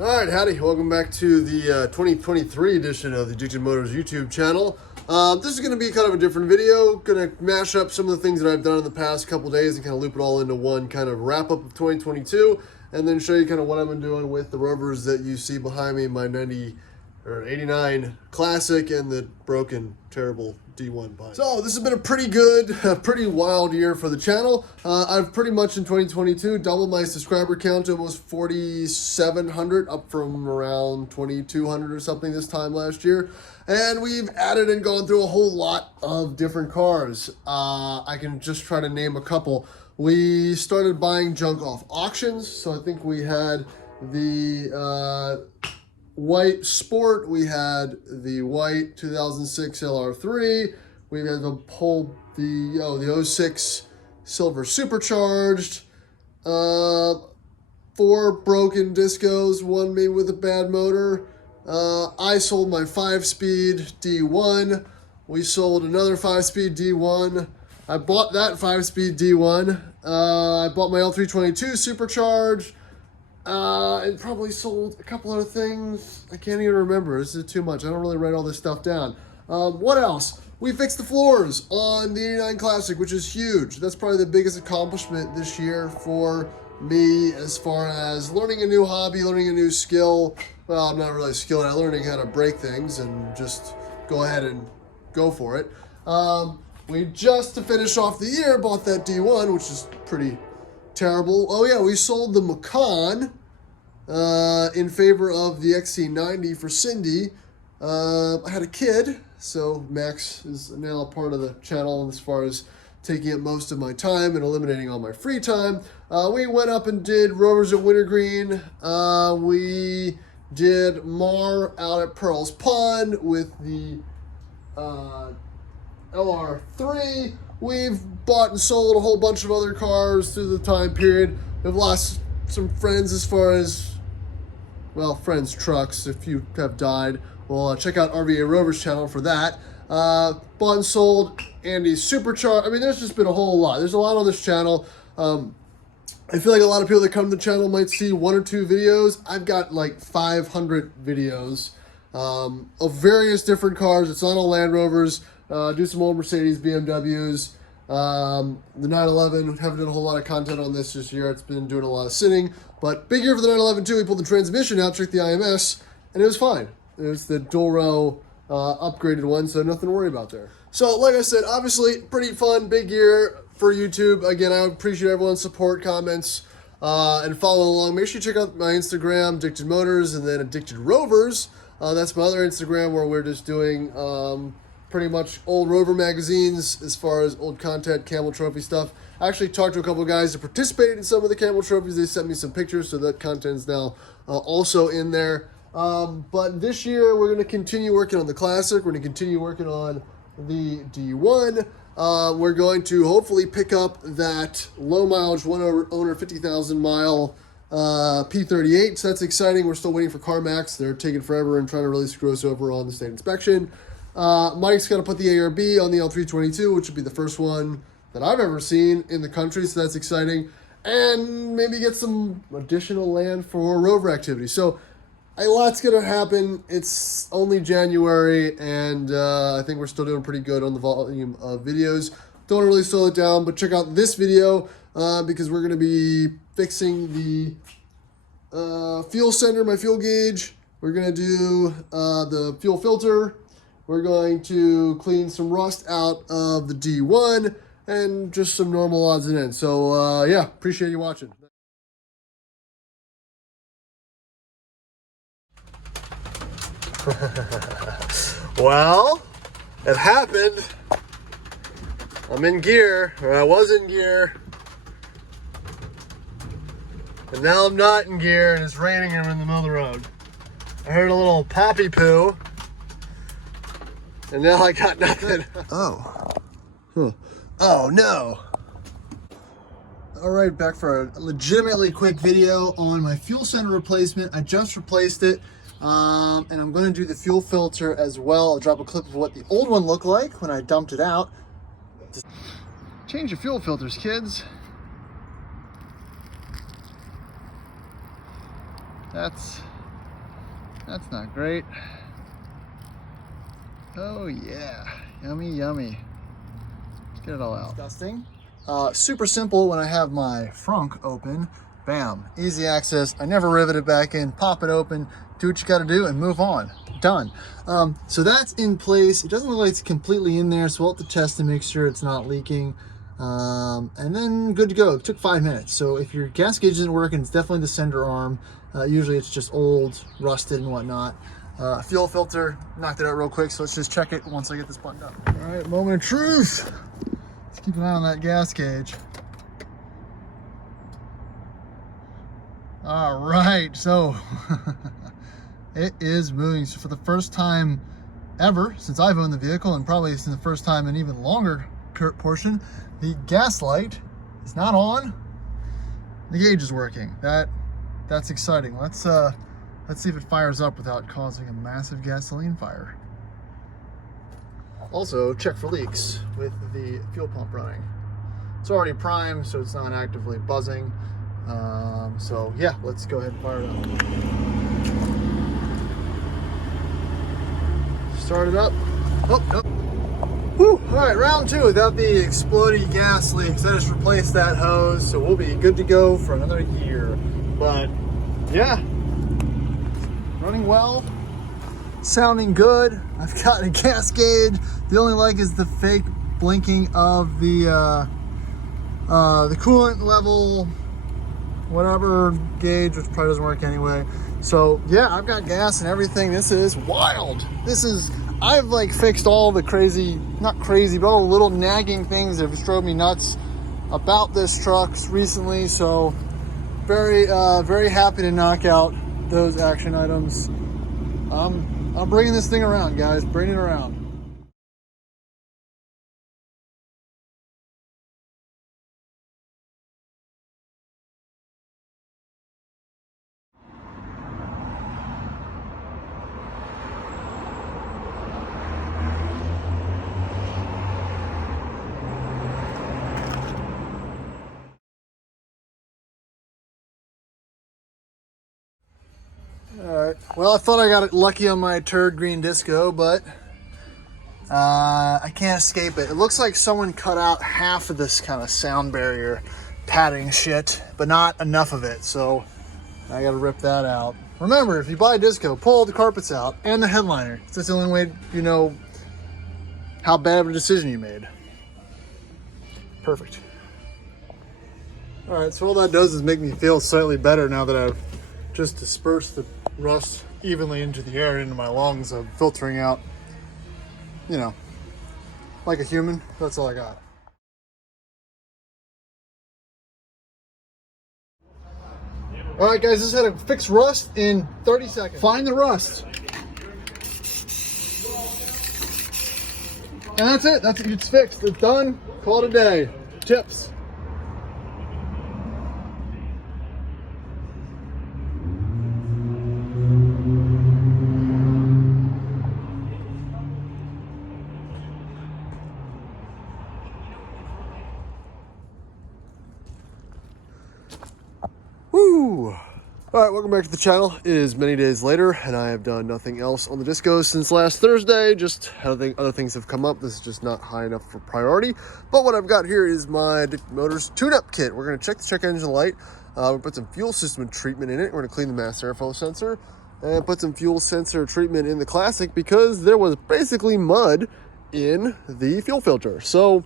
All right, howdy. Welcome back to the 2023 edition of the AddictedMotors YouTube channel. This is going to be kind of a different video. Going to mash up some of the things that I've done in the past couple days and kind of loop it all into one kind of wrap up of 2022, and then show you kind of what I've been doing with the Rovers that you see behind me, my 89 Classic and the broken, terrible D1 bike. So this has been a pretty wild year for the channel. I've pretty much in 2022 doubled my subscriber count to almost 4,700, up from around 2,200 or something this time last year. And we've added and gone through a whole lot of different cars. I can just try to name a couple. We started buying junk off auctions. So I think we had the white Sport, we had the white 2006 LR3, we had the whole, the 06 Silver Supercharged, 4 broken discos, one made with a bad motor. I sold my 5-speed D1, we sold another 5-speed D1, I bought that 5-speed D1, I bought my L322 Supercharged, and probably sold a couple other things. I can't even remember. This is too much. I don't really write all this stuff down. What else? We fixed the floors on the 89 Classic, which is huge. That's probably the biggest accomplishment this year for me as far as learning a new hobby, learning a new skill. Well, I'm not really skilled at learning how to break things and just go ahead and go for it. We just, to finish off the year, bought that D1, which is pretty terrible. Oh yeah, we sold the Macan in favor of the XC90 for Cindy. I had a kid, so Max is now a part of the channel as far as taking up most of my time and eliminating all my free time. We went up and did Rovers at Wintergreen. We did Mar out at Pearl's Pond with the LR3. We've bought and sold a whole bunch of other cars through the time period. We've lost some friends as far as, well, friends' trucks. If you have died, well, check out RVA Rover's channel for that. Bought and sold Andy's Supercharged. I mean, there's just been a whole lot. There's a lot on this channel. I feel like a lot of people that come to the channel might see 1 or 2 videos. I've got like 500 videos of various different cars. It's not all Land Rovers. Do some old Mercedes, BMWs, the 911. Haven't done a whole lot of content on this year. It's been doing a lot of sitting, but big year for the 911 too. We pulled the transmission out, checked the IMS, and it was fine. It was the dual row upgraded one, so nothing to worry about there. So like I said, obviously pretty fun, big year for YouTube. Again, I appreciate everyone's support, comments, and following along. Make sure you check out my Instagram, AddictedMotors, and then Addicted Rovers. That's my other Instagram where we're just doing pretty much old Rover magazines as far as old content, Camel Trophy stuff. I actually talked to a couple of guys that participated in some of the Camel Trophies. They sent me some pictures, so that content is now also in there. But this year, we're going to continue working on the Classic. We're going to continue working on the D1. We're going to hopefully pick up that low mileage, one owner 50,000 mile P38. So that's exciting. We're still waiting for CarMax. They're taking forever and trying to really screw us over on the state inspection. Mike's going to put the ARB on the L322, which would be the first one that I've ever seen in the country, so that's exciting. And maybe get some additional land for Rover activity. So a lot's going to happen. It's only January, and I think we're still doing pretty good on the volume of videos. Don't want to really slow it down, but check out this video because we're going to be fixing the fuel sender, my fuel gauge. We're going to do the fuel filter. We're going to clean some rust out of the D1 and just some normal odds and ends. So, yeah, appreciate you watching. Well, it happened. I'm in gear, or I was in gear. And now I'm not in gear, and it's raining and I'm in the middle of the road. I heard a little poppy poo. And now I got nothing. Oh. Huh. Oh, no. All right, back for a legitimately quick video on my fuel sender replacement. I just replaced it, and I'm going to do the fuel filter as well. I'll drop a clip of what the old one looked like when I dumped it out. Change your fuel filters, kids. That's That's not great. Oh yeah, yummy, yummy. Let's get it all out. Disgusting. Super simple when I have my frunk open. Bam, easy access. I never rivet it back in. Pop it open, do what you gotta do and move on. Done. So that's in place. It doesn't look like it's completely in there, so we'll have to test to make sure it's not leaking. And then good to go. It took 5 minutes. So if your gas gauge isn't working, it's definitely the sender arm. Usually it's just old, rusted and whatnot. Fuel filter, knocked it out real quick, so let's just check it once I get this buttoned up. All right, moment of truth. Let's keep an eye on that gas gauge. All right, so it is moving. So for the first time ever since I've owned the vehicle, and probably since the first time in even longer portion, the gas light is not on. The gauge is working. That's exciting. Let's see if it fires up without causing a massive gasoline fire. Also, check for leaks with the fuel pump running. It's already primed, so it's not actively buzzing. So yeah, let's go ahead and fire it up. Start it up. Oh, nope. Whew. All right, round two without the exploding gas leaks. I just replaced that hose, so we'll be good to go for another year. But yeah, running well, sounding good. I've got a gas gauge. The only like is the fake blinking of the coolant level, whatever gauge, which probably doesn't work anyway. So yeah, I've got gas and everything. This is wild. I've like fixed all the crazy, not crazy, but all the little nagging things that have drove me nuts about this truck recently. So very, very happy to knock out those action items. I'm bringing this thing around, guys. Bring it around. All right. Well, I thought I got lucky on my turd green disco, but I can't escape it. It looks like someone cut out half of this kind of sound barrier padding shit, but not enough of it. So I got to rip that out. Remember, if you buy a disco, pull all the carpets out and the headliner. That's the only way you know how bad of a decision you made. Perfect. All right, so all that does is make me feel slightly better now that I've just dispersed the rust evenly into the air, into my lungs. I'm filtering out, you know, like a human. That's all I got. All right, guys, this is how to fix rust in 30 seconds. Find the rust. And that's it. It's fixed. It's done. Call it a day. Tips. Woo! All right, welcome back to the channel. It is many days later, and I have done nothing else on the discos since last Thursday. Just other things have come up. This is just not high enough for priority. But what I've got here is my AddictedMotors tune-up kit. We're going to check the check engine light. We put some fuel system treatment in it. We're going to clean the mass airflow sensor and put some fuel sensor treatment in the Classic because there was basically mud in the fuel filter. So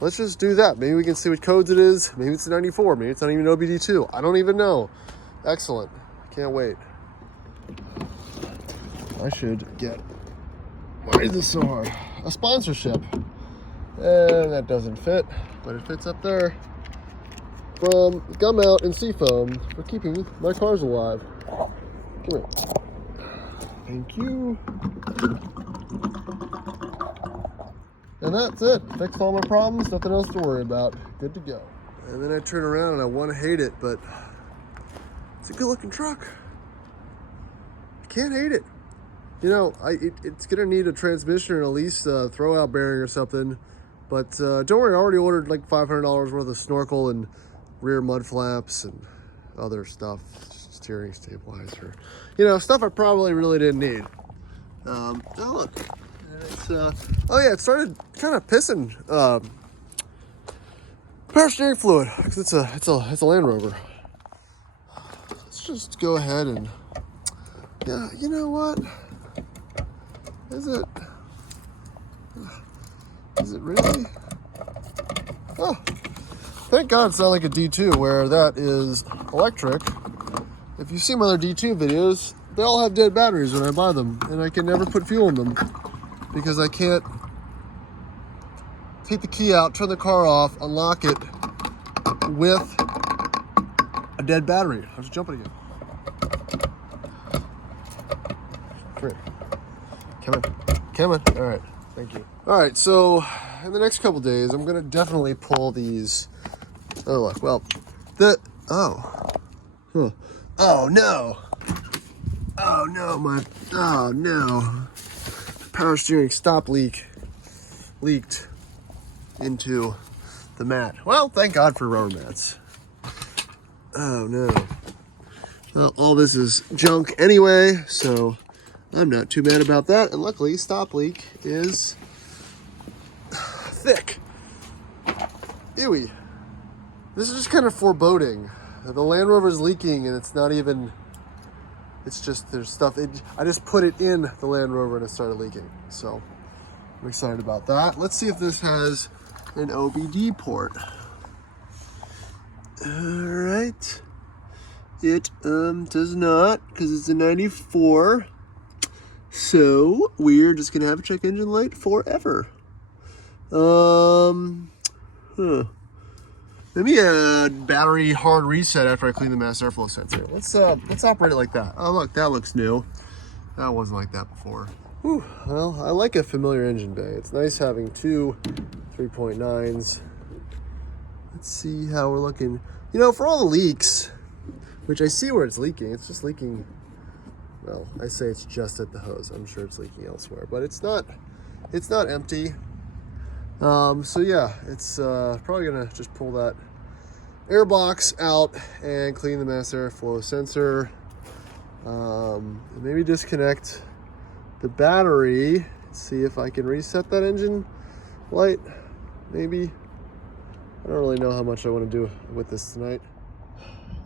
let's just do that. Maybe we can see what codes it is. Maybe it's a 94. Maybe it's not even OBD2. I don't even know. Excellent. Can't wait. I should get, why is this so hard? A sponsorship. And that doesn't fit, but it fits up there. From Gum Out and Seafoam for keeping my cars alive. Come here. Thank you. And that's it. Fixed all my problems. Nothing else to worry about. Good to go. And then I turn around and I want to hate it, but it's a good looking truck. I can't hate it. You know, it's gonna need a transmission or at least a throwout bearing or something. But don't worry, I already ordered like $500 worth of snorkel and rear mud flaps and other stuff. It's steering stabilizer. You know, stuff I probably really didn't need. Oh look, it's oh yeah, it started kind of pissing power steering fluid because it's a Land Rover. Let's just go ahead and, yeah, you know what? Is it really? Oh, thank God it's not like a D2 where that is electric. If you see my other D2 videos, they all have dead batteries when I buy them, and I can never put fuel in them because I can't take the key out, turn the car off, unlock it with a dead battery. I was jumping again. Come here. Come on. All right. Thank you. All right. So in the next couple days, I'm gonna definitely pull these. Oh look. Well, Oh no. Oh no. Power steering stop leaked into the mat. Well, thank God for rubber mats. Oh no. Well, all this is junk anyway, so I'm not too mad about that. And luckily, stop leak is thick. Ewy. This is just kind of foreboding. The Land Rover is leaking, and it's not even. It's just there's stuff. I just put it in the Land Rover and it started leaking. So I'm excited about that. Let's see if this has an OBD port. All right. It does not, because it's a 94. So we're just gonna have a check engine light forever. Maybe a battery hard reset after I clean the mass airflow sensor. Let's operate it like that. Oh look, that looks new. That wasn't like that before. Whew, well, I like a familiar engine bay. It's nice having two 3.9s. Let's see how we're looking. You know, for all the leaks, which I see where it's leaking, it's just leaking. Well, I say it's just at the hose. I'm sure it's leaking elsewhere, but it's not empty. So yeah, it's probably gonna just pull that air box out and clean the mass airflow sensor. Maybe disconnect the battery. See if I can reset that engine light. Maybe. I don't really know how much I want to do with this tonight.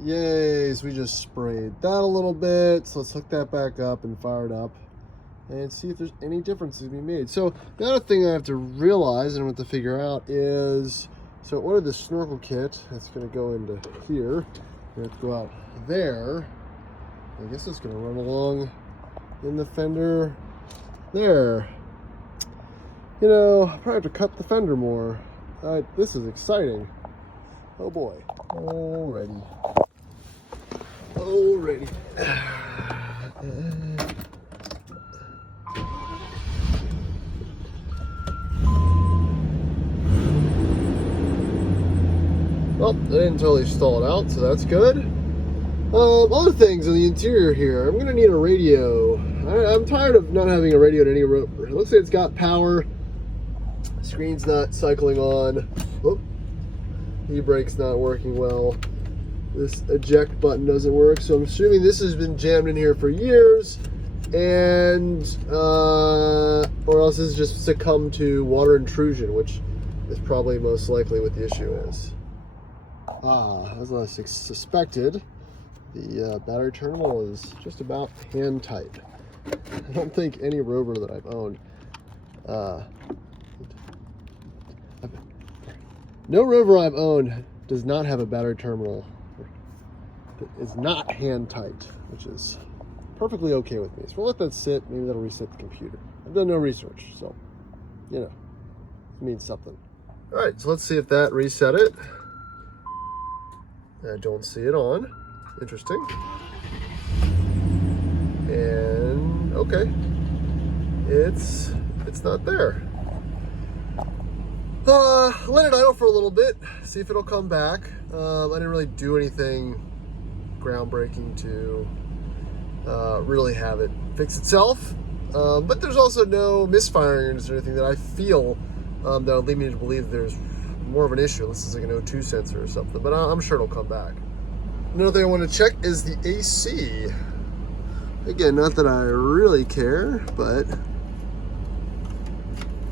Yay, so we just sprayed that a little bit. So let's hook that back up and fire it up and see if there's any differences to be made. So the other thing I have to realize and I have to figure out is, so I ordered this snorkel kit. That's going to go into here. We have to go out there. I guess it's going to run along in the fender there. You know, I probably have to cut the fender more. This is exciting. Oh boy. Alrighty. Well, they didn't totally stall it out, so that's good. Other things in the interior here. I'm gonna need a radio. I'm tired of not having a radio in any Rover. It looks like it's got power. Screen's not cycling on. Oh, e-brake's not working well. This eject button doesn't work, so I'm assuming this has been jammed in here for years, and or else it's just succumbed to water intrusion, which is probably most likely what the issue is. As I suspected, the battery terminal is just about hand tight. I don't think any Rover that I've owned, no Rover I've owned does not have a battery terminal. It's not hand tight, which is perfectly okay with me. So we'll let that sit. Maybe that'll reset the computer. I've done no research, so, you know, it means something. All right, so let's see if that reset it. I don't see it on. Interesting. And okay, it's not there. Let it idle for a little bit, see if it'll come back. I didn't really do anything groundbreaking to really have it fix itself. But there's also no misfirings or anything that I feel that would lead me to believe there's more of an issue. This is like an O2 sensor or something, but I'm sure it'll come back. another thing I want to check is the AC. Again, not that I really care, but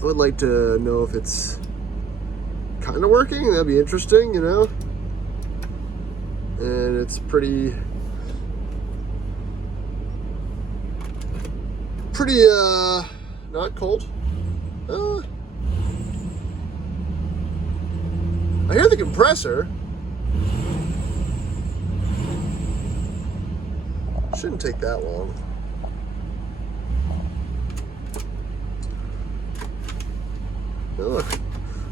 I would like to know if it's kind of working. That'd be interesting, you know? And it's pretty not cold. I hear the compressor. Shouldn't take that long. Oh, look,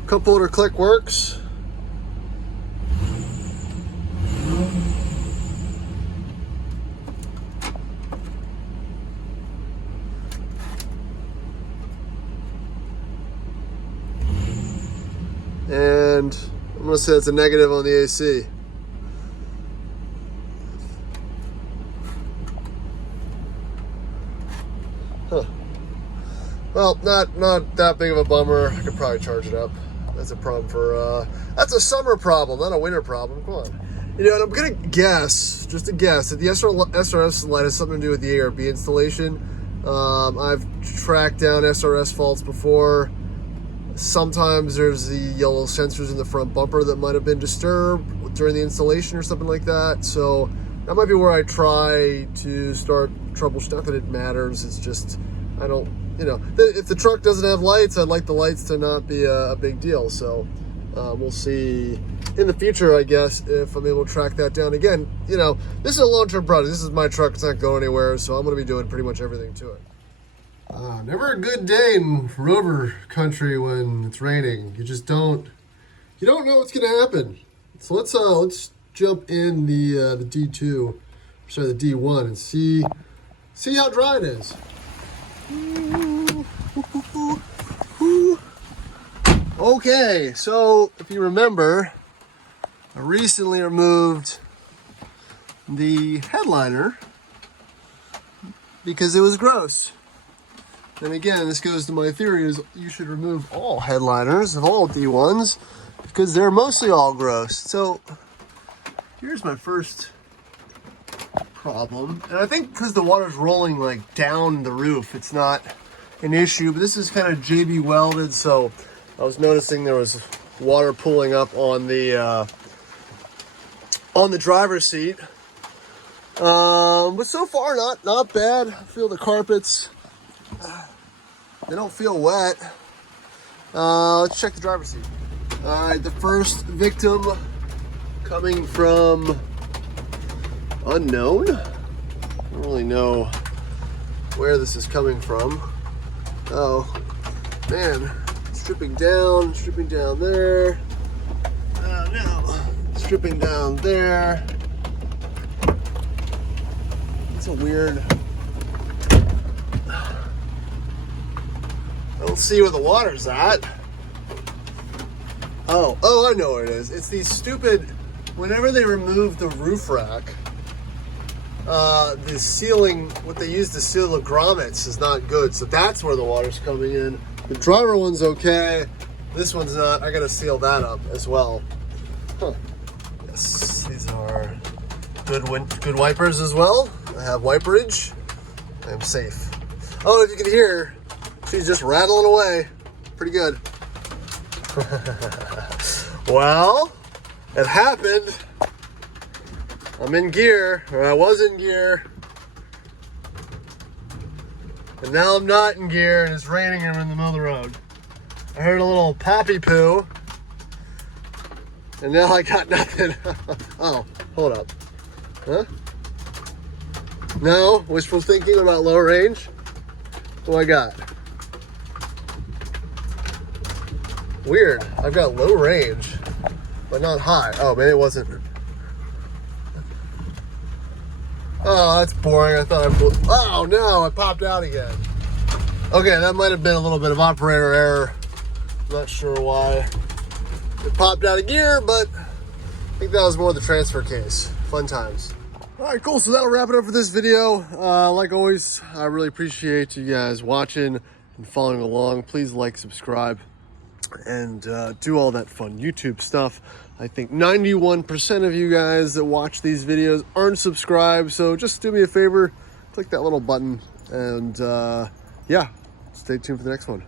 cup holder click works. And I'm gonna say it's a negative on the AC. Huh. Well, not that big of a bummer. I could probably charge it up. That's a problem for, that's a summer problem, not a winter problem. Come on. You know, and I'm gonna guess, just a guess, that the SRS light has something to do with the ARB installation. I've tracked down SRS faults before. Sometimes there's the yellow sensors in the front bumper that might have been disturbed during the installation or something like that. So that might be where I try to start troubleshooting. Not that it matters, it's just, I don't, you know, if the truck doesn't have lights, I'd like the lights to not be a big deal. So we'll see in the future, I guess, if I'm able to track that down. Again, you know, this is a long-term project. This is my truck, it's not going anywhere, so I'm going to be doing pretty much everything to it. Never a good day in Rover country when it's raining. You just don't know what's going to happen. So let's jump in the D2, sorry, the D1, and see how dry it is. Okay, so if you remember, I recently removed the headliner because it was gross. And again, this goes to my theory is you should remove all headliners of all D1s because they're mostly all gross. So here's my first problem. And I think because the water's rolling like down the roof, it's not an issue, but this is kind of JB welded. So I was noticing there was water pooling up on the driver's seat. But so far not bad. I feel the carpets, they don't feel wet. Let's check the driver's seat. All right, the first victim coming from unknown. I don't really know where this is coming from. Oh, man, stripping down there. Oh no, stripping down there. It's a weird, I don't see where the water's at. Oh, I know where it is. It's these stupid, whenever they remove the roof rack, the sealing, what they use to seal the grommets is not good. So that's where the water's coming in. The driver one's okay. This one's not. I gotta seal that up as well. Huh. Yes, these are good wipers as well. I have wiperage. I'm safe. Oh, if you can hear, she's just rattling away. Pretty good. Well, it happened. I'm in gear, or I was in gear. And now I'm not in gear, and it's raining and I'm in the middle of the road. I heard a little poppy poo. And now I got nothing. Oh, hold up. Huh? No, wishful thinking about low range. What do I got? Weird. I've got low range, but not high. Oh, maybe it wasn't. Oh, that's boring. I thought I blew. Oh no, I popped out again. Okay, that might have been a little bit of operator error. Not sure why it popped out of gear, but I think that was more the transfer case. Fun times. All right, cool. So that'll wrap it up for this video. Like always, I really appreciate you guys watching and following along. Please like, subscribe. and do all that fun YouTube stuff. I think 91% of you guys that watch these videos aren't subscribed, so just do me a favor, click that little button, and yeah, stay tuned for the next one.